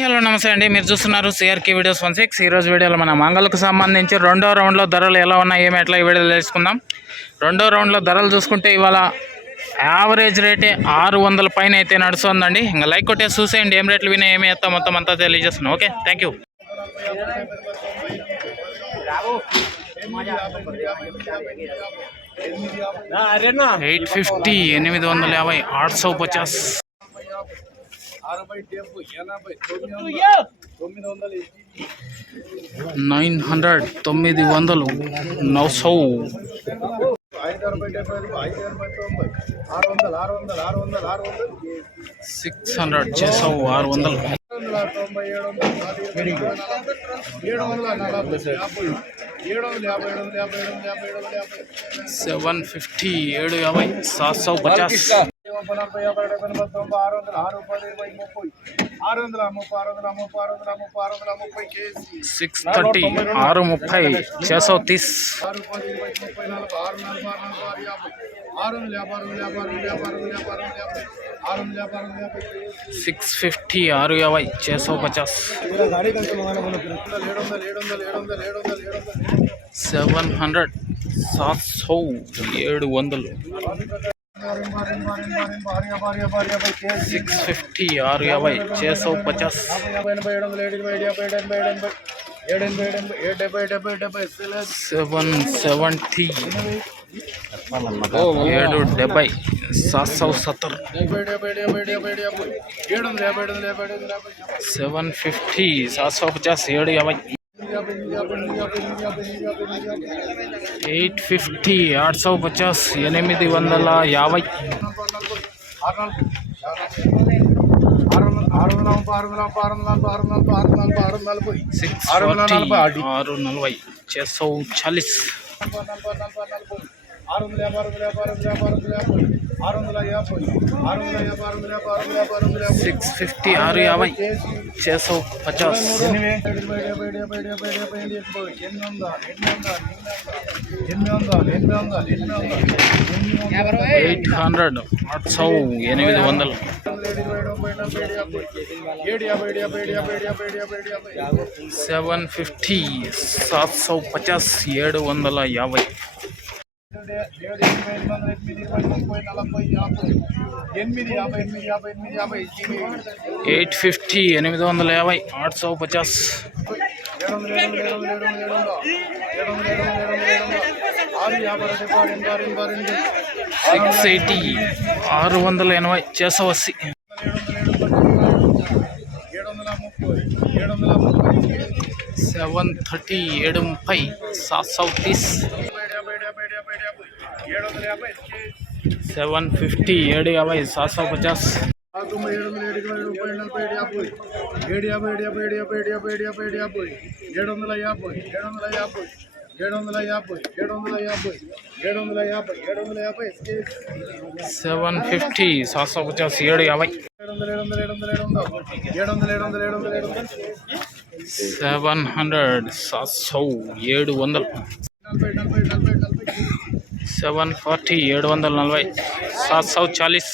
Hello నమస్తే అండి. మీరు చూస్తున్నారు సిఆర్కే వీడియోస్ వన్ సిక్స్ ఈ రోజు వీడియోలో మన మంగళకు సంబంధించి రెండో రౌండ్లో ధరలు ఎలా ఉన్నాయి ఏమి ఎట్లా ఈ వీడియోలో తెలుసుకుందాం. రెండో రౌండ్లో ధరలు చూసుకుంటే ఇవాళ యావరేజ్ రేటే ఆరు వందల పైన అయితే నడుస్తుందండి. ఇంకా లైక్ కొట్టేసి చూసేయండి. ఏం రేట్లు వినా ఏమి ఎత్తా మొత్తం అంతా తెలియజేస్తున్నాం. Okay thank you eight fifty ఎనిమిది వందల యాభై ఆరు సౌ పచాస్. అరవై డెబ్బై ఎనభై తొమ్మిది తొమ్మిది వందల నైన్ హండ్రెడ్ తొమ్మిది వందలు నౌసౌ. సిక్స్ హండ్రెడ్ చేసావు ఆరు వందలు. సెవెన్ ఫిఫ్టీ ఏడు యాభై సాత్ సौ पचास నలభై యాభై డెబ్బై ఎనభై తొంభై ఆరు వందల ఆరు పది ఇరవై ముప్పై ఆరు వందల ముప్పై ఆరు వందల ముప్పై ఆరు వందల ముప్పై ఆరు వందల ముప్పై కేజీ సిక్స్ థర్టీ ఆరు ముప్పై చేసో తీస్ ఆరు పది ఇరవై ముప్పై నలభై ఆరు నలభై ఆరు నలభై ఆరు యాభై ఆరు వందల యాభై ఆరు వందల యాభై ఆరు వందల యాభై ఆరు వందల యాభై ఆరు వందల యాభై ఆరు వందల యాభై సిక్స్ ఫిఫ్టీ ఆరు యాభై చేసో పచాస్ సెవెన్ హండ్రెడ్ సాత్ సౌ ఏడు వందలు. సిక్స్ ఫిఫ్టీ ఆరు యాభై చేసావు పచాస్ సెవెన్ సెవెంటీ ఏడు డెబ్బై సాత్ సౌ సత్తర్ సెవెన్ ఫిఫ్టీ సాత్ సౌ పచాస్ ఏడు యాభై ఎయిట్ ఫిఫ్టీ ఆరు సౌ పచాస్ ఎనిమిది వందల యాభై. సిక్స్ ఆరు నలభై చేసావు చాలీస్. ఆరు వందల యాభై ఆరు వందల యాభై ఆరు వందల యాభై ఆరు వందల యాభై ఆరు వందల యాభై ఆరు వందల యాభై ఆరు వందల యాభై ఆరు వందల యాభై సిక్స్ ఫిఫ్టీ ఆరు యాభై చేసావు పచాస్ ఎయిట్ హండ్రెడ్ ఆరు సౌ ఎనిమిది వందలు సెవెన్ ఫిఫ్టీ సాత్ సౌ పచాస్ ఏడు వందల యాభై ఏడు ఎనిమిది ఐదు వందల ఎనిమిది ఇరవై ముప్పై నలభై యాభై ఎనిమిది యాభై ఎనిమిది యాభై ఎనిమిది యాభై ఎయిట్ ఫిఫ్టీ ఎనిమిది వందల యాభై ఆరు సో పచాస్. సిక్స్ ఎయిటీ ఆరు వందల ఎనభై చేసవసి. సెవెన్ థర్టీ ఏడు ముప్పై సాత్ తీస్ सेवन फिफ्टी, एडी आवे सात सौ पचास। सेवन फिफ्टी, सात सौ पचास, एडी सेवन हंड्रेड, सात सौ సెవెన్ ఫార్టీ ఏడు వందల నలభై సాత్ సౌ చాలీస్.